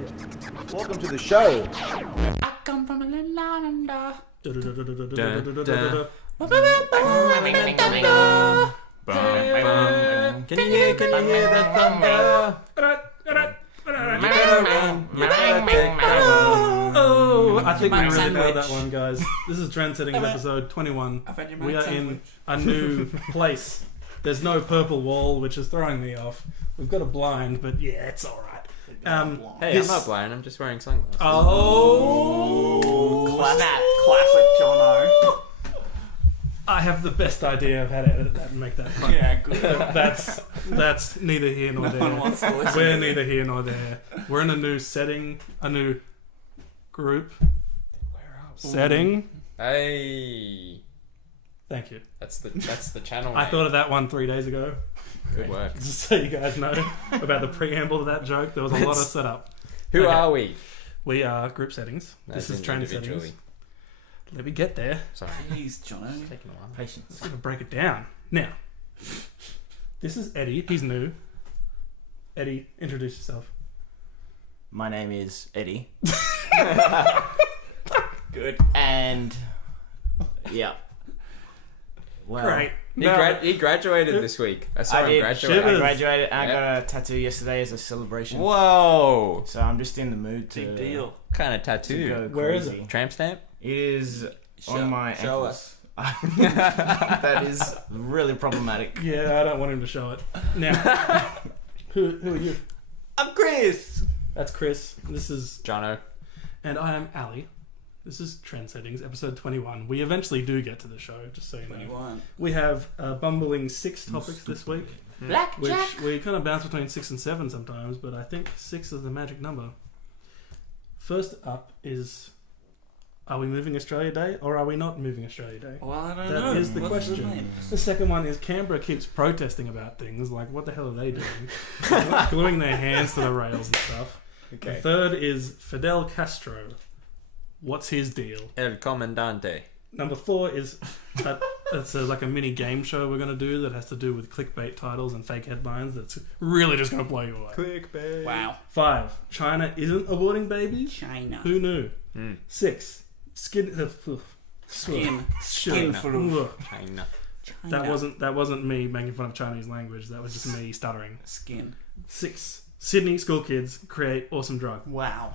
Welcome to the show. I come from a little island. Can you hear the thunder? Oh, I think we really nailed that one, guys. This is Trend Settings episode 21. We are in a new place. There's no purple wall, which is throwing me off. We've got a blind, but yeah, it's alright. Hey, I'm not blind, I'm just wearing sunglasses. Oh, Classic Jono. I have the best idea of how to edit that and make that fun. Yeah, good. That's neither here nor there. one wants to listen. We're neither here nor there. We're in a new setting, a new group. Setting. Hey, Thank you. that's the channel. I name. thought of that one 3 days ago. Good work. Just so you guys know about the preamble to that joke, there was a lot of setup. Who Okay. are we? We are group settings. This is trend settings. Let me get there. Sorry, Jeez, Jono. it's taking a while. Patience. Let's gonna break it down. Now, this is Eddie. He's new. Eddie, introduce yourself. My name is Eddie, Good. and yeah. Well, Great. He graduated this week. I saw I him did. graduate. Shivers. I graduated and Yep. I got a tattoo yesterday as a celebration. Whoa! So I'm just in the mood to Big deal. What kind of To tattoo? go Where is crazy. Tramp stamp? It is on my show ankles. That is really problematic. Yeah, I don't want him to show it. Now, who are you? I'm Chris. That's Chris. This is, Jono. and I am Ali. This is Trend Settings, episode 21. We eventually do get to the show, just so you know. 21. We have a bumbling 6 topics this week, which we kind of bounce between 6 and 7 sometimes, but I think 6 is the magic number. First up is, are we moving Australia Day or are we not moving Australia Day? Well, I don't That know. is the What's question. name? The second one is Canberra keeps protesting about things, like what the hell are they doing? Gluing their hands to the rails and stuff. The Okay. third is Fidel Castro. What's his deal? El Comandante. Number 4 is it's like a mini game show we're going to do that has to do with clickbait titles and fake headlines that's really just going to blow you away. Clickbait. Wow. 5, China isn't aborting babies? China. Who knew? Hmm. 6, Skin full of China. That wasn't me making fun of Chinese language. That was just me stuttering. skin. 6, Sydney school kids create awesome drug. Wow.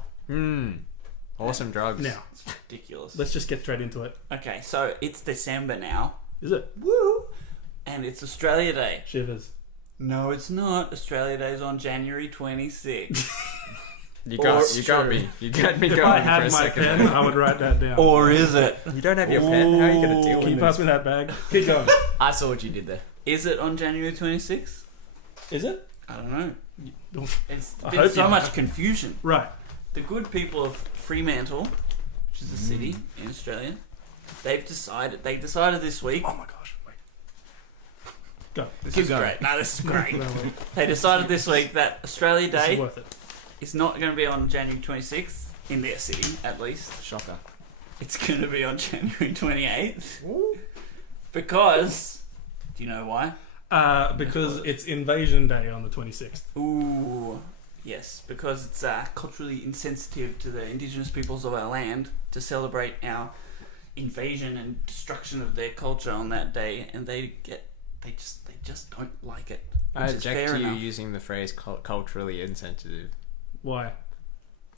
Awesome drugs. Now, It's ridiculous. let's just get straight into it. Okay, so it's December now. Is it? Woo! And it's Australia Day. Shivers. No, it's not. Australia Day is on January 26th. You got me. You got me If going I for had a my second. pen, I would write that down. Or is it? You don't have your pen? How are you going to deal Can you with pass this? me that bag? Keep going. I saw what you did there. Is it on January 26th? Is it? I don't know. It's I been hope so not. much confusion. Right. The good people of Fremantle, which is a city in Australia, they decided this week. Oh my gosh. Wait. Go. This keep is going. great. No, this is great. No, wait. They decided this week that Australia This is Day worth it. is not going to be on January 26th, in their city at least. Shocker. It's going to be on January 28th. Because, do you know why? Because it's Invasion Day on the 26th. Ooh, yes, because it's culturally insensitive to the indigenous peoples of our land to celebrate our invasion and destruction of their culture on that day, and they just don't like it. I Which is object fair to you enough. using the phrase culturally insensitive. Why?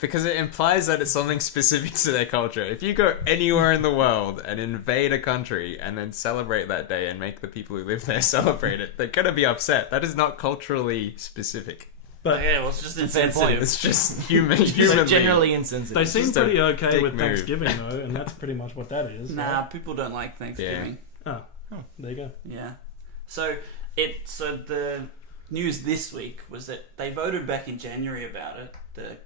Because it implies that it's something specific to their culture. If you go anywhere in the world and invade a country and then celebrate that day and make the people who live there celebrate it, they're going to be upset. That is not culturally specific. But Yeah, well, it's just It's a fair point. insensitive. It's just humanly. So generally insensitive. they seem just a pretty okay dick with move. Thanksgiving, though, and that's pretty much what that is. Nah, right? people don't like Thanksgiving. Oh, there you go. Yeah. So the news this week was that they voted back in January about it, the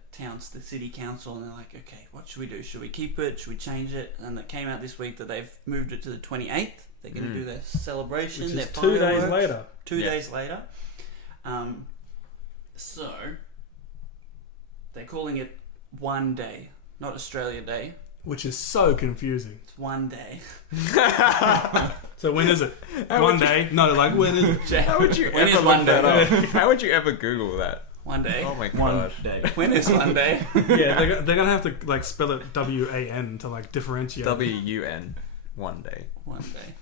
city council, and they're like, okay, what should we do? Should we keep it? Should we change it? And it came out this week that they've moved it to the 28th. They're going to do their celebration, Which their is 2 days fireworks. later. 2 Yeah. days later. So they're calling it one day, not Australia Day. Which is so confusing. It's one day. So when is it? One day? No, like when is it? How would you When ever is one look that day? up? How would you ever Google that? One day. Oh my One god. day. When is one day? Yeah, they're gonna have to like spell it WAN to like differentiate. WUN. One day. One day.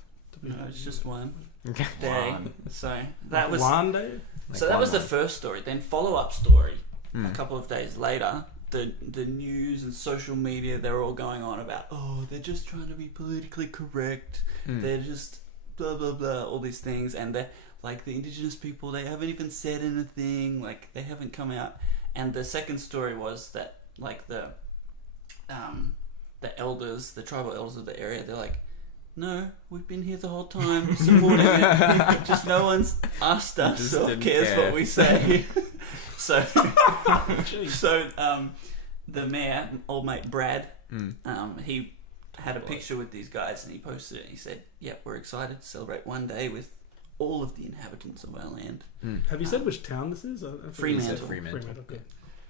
No, it's just one Okay. day. One. So that was one day. so that was the first story. Then follow-up story. Mm. A couple of days later, the news and social media, they're all going on about, oh, they're just trying to be politically correct. Mm. They're just blah blah blah, all these things, and they're like the indigenous people. They haven't even said anything. Like they haven't come out. And the second story was that like the elders, the tribal elders of the area, they're like, no, we've been here the whole time supporting it. Just no one's asked us Just or didn't cares care. what we say. so the mayor, old mate Brad, he had a picture with these guys and he posted it. He said, "Yep, we're excited to celebrate one day with all of the inhabitants of our land." Have you said which town this is? Fremantle. Fremantle. Okay.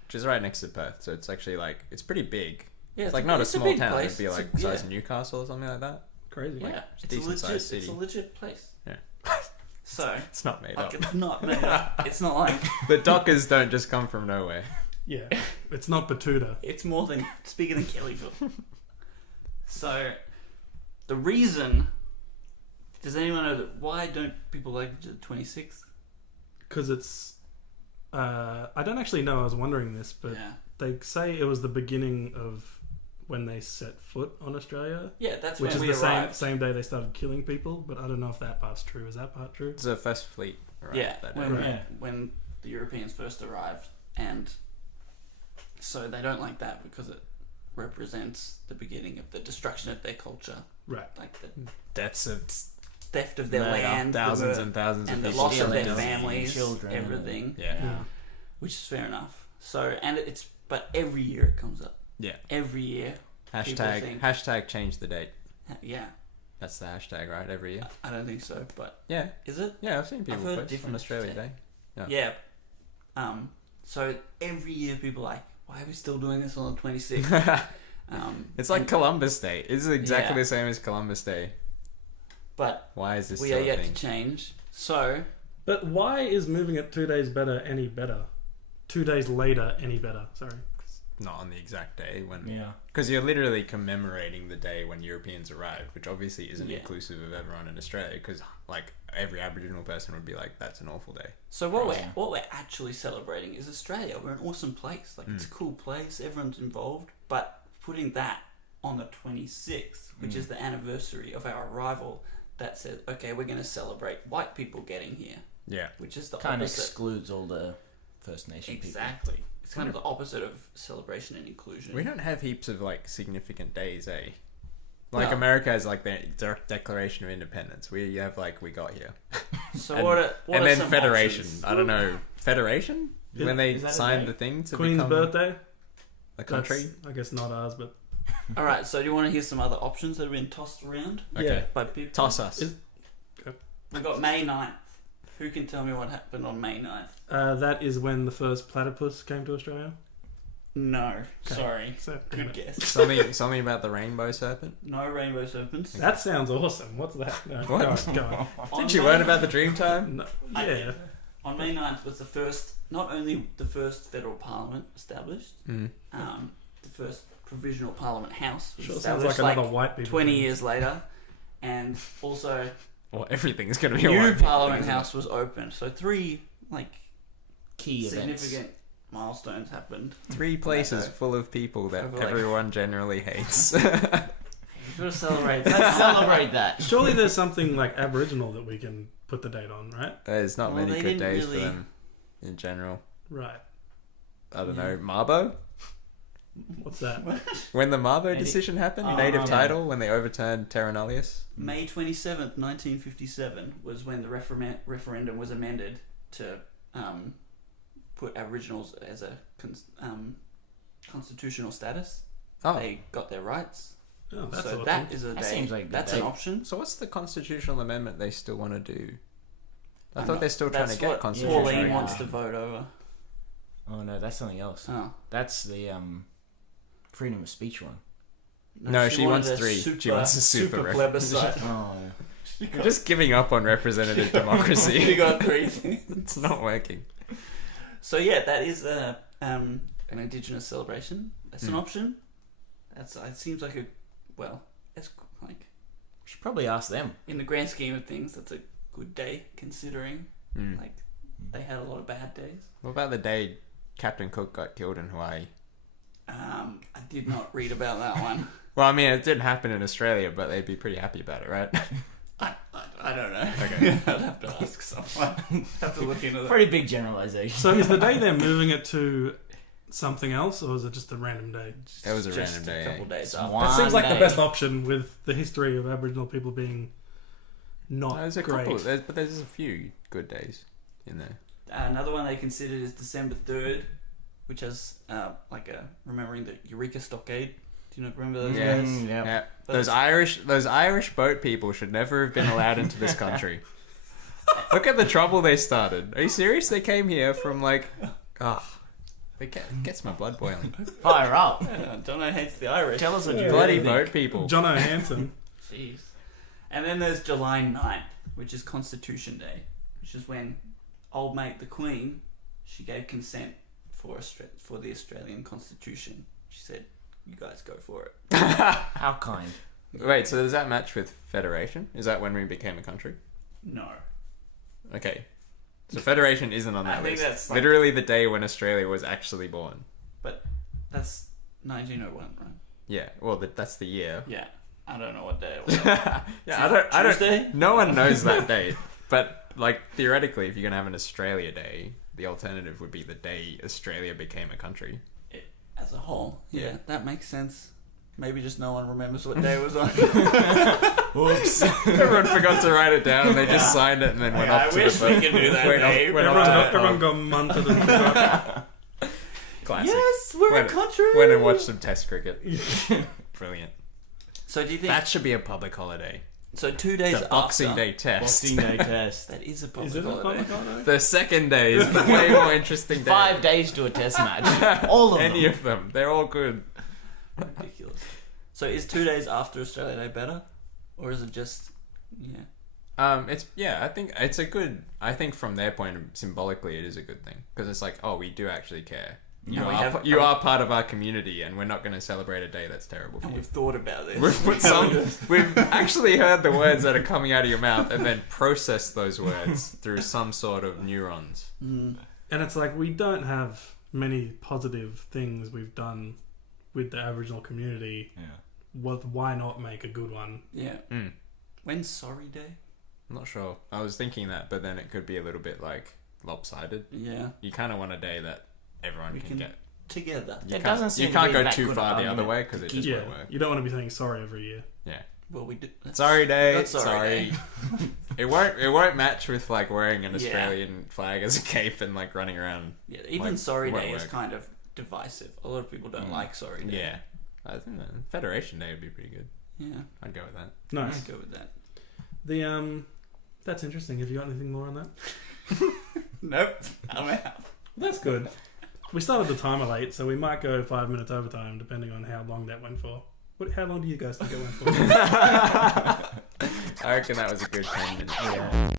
Which is right next to Perth, so it's actually like it's pretty big. Yeah, It's like not a small big town. place. It'd be It's like a- the size yeah. of Newcastle or something like that. Crazy. Yeah, it's a it's a decent legit. sized It's city. a legit place. Yeah. So It's not made like up. it's not made up. It's not like The Dockers don't just come from nowhere. Yeah, it's not Batuta. it's more than it's bigger than Kellyville. So the reason, does anyone know that why don't people like the 26th? Because it's. I don't actually know. I was wondering this, but Yeah. they say it was the beginning of when they set foot on Australia, Yeah, that's which when is we the arrived. same day they started killing people. But I don't know if that part's true. Is that part true? It's the first fleet. Right, Yeah, that when, day. Yeah. when the Europeans first arrived, and so they don't like that because it represents the beginning of the destruction of their culture, Right. like the Deaths of theft of their Murder, land, thousands the- and thousands and of the people. loss of their Stealing families, children, everything. Yeah. Yeah. Which is fair enough. So, and it's but every year it comes up. Yeah. Every year, People think- Hashtag change the date. yeah. That's the hashtag, right? Every year. I don't think so, but Yeah. is it? Yeah, I've seen people heard post on different Australia shit. Day. Yeah. Yeah. So every year people are like, why are we still doing this on the 26th? It's like and- Columbus Day. It's exactly Yeah. the same as Columbus Day. But Why is this we still are a yet thing? to change. So But why is moving it 2 days better any better? 2 days later any better? Sorry. Not on the exact day when, Yeah. because you're literally commemorating the day when Europeans arrived, which obviously isn't Yeah. inclusive of everyone in Australia. Because like every Aboriginal person would be like, "That's an awful day." So what Yeah. we're actually celebrating is Australia. We're an awesome place. Like it's a cool place. Everyone's involved. But putting that on the 26th, which is the anniversary of our arrival, that says, okay, we're going to celebrate white people getting here, Yeah. which is the Kind of opposite. excludes all the First Nation Exactly. It's kind of the opposite of celebration and inclusion. We don't have heaps of like significant days, eh? Like No. America has like the Declaration of Independence. We have like we got here, So and, what and are then some Federation. options? I don't know, Federation Yeah. when they Is that a signed day? the thing to Queen's become birthday. a country. That's, I guess not ours, but All right. So do you want to hear some other options that have been tossed around Okay, yeah. by people? toss us. Is- We got May 9th. Who can tell me what happened on May 9th? That is when the first platypus came to Australia. No, Okay. sorry. So, Good guess. something about the rainbow serpent. No rainbow serpents. That sounds awesome. What's that? No, What? Go on. On Did you May- learn about the Dreamtime? No, I yeah. did. On May 9th was the first, not only the first federal parliament established, Mm. the first provisional parliament house was Sure sounds established like another white people 20 thing. years later, and also Well, everything's gonna be a new white people parliament thing, isn't house was opened. So 3 like Key events. significant milestones happened. it? 3 places Okay. full of people that Over, like- everyone generally hates. You gotta celebrate Let's that. celebrate that. Surely there's something like Aboriginal that we can put the date on, right? There's not Well, many they good didn't days really- for them in general. Right. I don't know. Mabo? What's that? When the Mabo Native- decision happened, Oh, native Mabo. title, when they overturned Terra Nullius. May 27th, 1957 was when the referendum was amended to put Aboriginals as a constitutional status. Oh, They got their rights. Oh, that's so awesome. that is a That day. seems like a good that's day. an option. so what's the constitutional amendment they still want to do? I I'm thought not- they're still trying that's to get what constitutional. Pauline Yeah. wants to vote over. Oh no, that's something else. Oh. That's the freedom of speech one. No, she wants wanted 3. She wants a super plebiscite. Oh, We're just giving up on representative democracy. You got 3. It's not working. So yeah, that is an Indigenous celebration. That's an option. It seems like it's like Should probably ask them. in the grand scheme of things, that's a good day considering like they had a lot of bad days. What about the day Captain Cook got killed in Hawaii? I did not read about that one. Well, I mean, it didn't happen in Australia, but they'd be pretty happy about it, right? I don't know. Okay. I'd have to ask someone. Have to look into that. Pretty big generalization. So is the day they're moving it to something else, or is it just a random day? It was a Just random day. a couple days It's after. one That seems like the day. best option with the history of Aboriginal people being not There's a great. couple, but there's a few good days in there. Another one they considered is December 3rd, which has remembering the Eureka Stockade. Do you not remember those Yeah. guys? Yeah. Those Irish boat people should never have been allowed into this country. Look at the trouble they started. Are you serious? They came here from it gets my blood boiling. Fire up. Jono hates the Irish. Tell us what you Bloody really boat think. people. John O'Hanson. Jeez. And then there's July 9th, which is Constitution Day, which is when old mate the Queen, she gave consent for the Australian Constitution. She said, "You guys go for it." How kind. Wait, so does that match with Federation? Is that when we became a country? No. Okay. So Federation isn't on I that think list. that's literally the day when Australia was actually born. But that's 1901, right? Yeah. Well, that's the year. Yeah. I don't know what day it was. Yeah, I don't. Tuesday? No one knows that date. But theoretically, if you're gonna have an Australia Day, the alternative would be the day Australia became a country. As a whole. Yeah. Yeah, that makes sense. Maybe just no one remembers what day it was on. Whoops. Everyone forgot to write it down. They just signed it and then went I off to wish the we could do that, went off- Dave. went off Everyone, to got, the everyone pub. got munted and forgot. Classic. Yes, we're Went- a country. Went and watched some Test cricket. Brilliant. So do you think? That should be a public holiday. So 2 days The Boxing after, Day Test. Boxing Day test. That is a public Is it a holiday. public holiday? The second day is the way more interesting day. 5 days to a test match. All of Any them. of them. They're all good. Ridiculous. So is 2 days after Australia Day better, or is it just I think it's a good. I think from their point, symbolically, it is a good thing because it's like, oh, we do actually care. You And we are have- you are part of our community, and we're not going to celebrate a day that's terrible for And you. we've thought about this. We've actually heard the words that are coming out of your mouth, and then processed those words through some sort of neurons. Mm. And it's like we don't have many positive things we've done with the Aboriginal community. Yeah. Why not make a good one? Yeah. Mm. When's Sorry Day? I'm not sure. I was thinking that, but then it could be a little bit lopsided. Yeah. You kind of want a day that everyone We can can- get. Together. You It can't, doesn't seem you to can't be go that too good far the argument other way because to it keep- just Yeah, won't work. you don't want to be saying sorry every year. Yeah. Well, we do. that's- Sorry day. That's sorry Sorry. It won't match with wearing an Yeah. Australian flag as a cape and running around. Yeah, even Like, Sorry won't Day is work. kind of divisive. A lot of people don't like Sorry Day. Yeah. I think that Federation Day would be pretty good. Yeah. I'd go with that. Nice. I'd go with that. That's interesting. Have you got anything more on that? Nope. I'm out. That's good. We started the timer late, so we might go 5 minutes overtime, depending on how long that went for. How long do you guys think it went for? I reckon that was a good 10 minutes. Yeah.